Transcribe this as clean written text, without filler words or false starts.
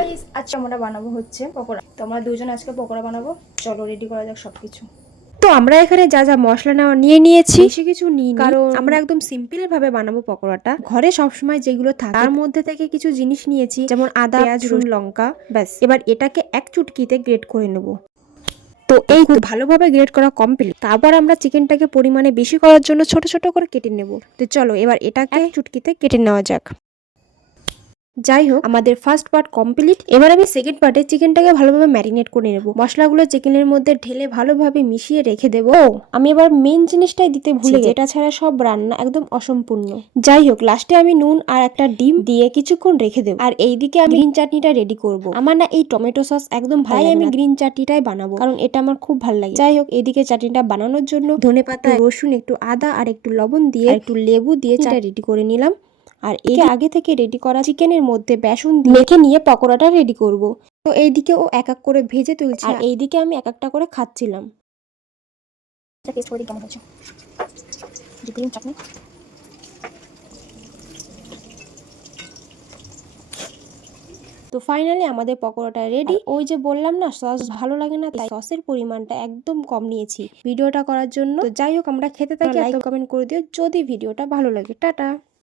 Guys আজকে আমরা বানাবো হচ্ছে পকোড়া। তো আমরা দুজন আজকে পকোড়া বানাবো। চলো রেডি করা যাক সবকিছু। তো আমরা এখানে যা যা মশলা নেওয়া নিয়ে নিয়েছি, বেশি কিছু নিই কারণ আমরা একদম সিম্পল ভাবে বানাবো পকোড়াটা। ঘরে সবসময় যেগুলো থাকে তার মধ্যে থেকে কিছু জিনিস নিয়েছি, যেমন আদা, পেঁয়াজ, রসুন, লঙ্কা। ব্যাস, এবার এটাকে এক চুটকিতে গ্রেট করে নেব। তো এই খুব ভালোভাবে গ্রেট করা কমপ্লিট। তারপর আমরা চিকেনটাকে পরিমাণে বেশি করার জন্য ছোট ছোট করে কেটে নেব। তো চলো এবার এটাকে এক চুটকিতে কেটে নেওয়া যাক। যাই হোক, আমাদের ফার্স্ট পার্ট কমপ্লিট। এবার আমি সেকেন্ড পার্টে চিকেনটাকে ভালোভাবে ম্যারিনেট করে নেব। মশলাগুলো চিকেনের মধ্যে ঢেলে ভালোভাবে মিশিয়ে রেখে দেবো। আমি এবার মেন জিনিসটাই দিতে ভুলে গেছি, এটা ছাড়া সব রান্না একদম অসম্পূর্ণ। যাই হোক, লাস্টে আমি নুন আর একটা ডিম দিয়ে কিছুক্ষণ রেখে দেবো। আর এইদিকে আমি গ্রিন চাটনিটা রেডি করব। আমার না এই টমেটো সস একদম ভালো লাগে, আমি গ্রিন চাটনিটাই বানাবো কারণ এটা আমার খুব ভালো লাগে। যাই হোক, এইদিকে চাটনিটা বানানোর জন্য ধনেপাতা, রসুন, একটু আদা আর একটু লবণ দিয়ে একটু লেবু দিয়ে চাটনিটা রেডি করে নিলাম। আর এদিকে আগে থেকে রেডি করা চিকেনের মধ্যে বেসন দিয়ে মেখে নিয়ে পকোড়াটা রেডি করব। তো এইদিকে ও এক এক করে ভেজে তুলছে আর এইদিকে আমি এক একটা করে খাচ্ছিলাম। টেস্ট করে কেমন হচ্ছে গ্রিন চাটনি। তো ফাইনালি আমাদের পকোড়াটা রেডি। ওই যে বললাম না সস ভালো লাগে না, তাই সসের পরিমাণটা একদম কম নিয়েছি ভিডিওটা করার জন্য। তো যাই হোক, আমরা খেতে থাকি। লাইক কমেন্ট করে দিও যদি ভিডিওটা ভালো লাগে। টাটা।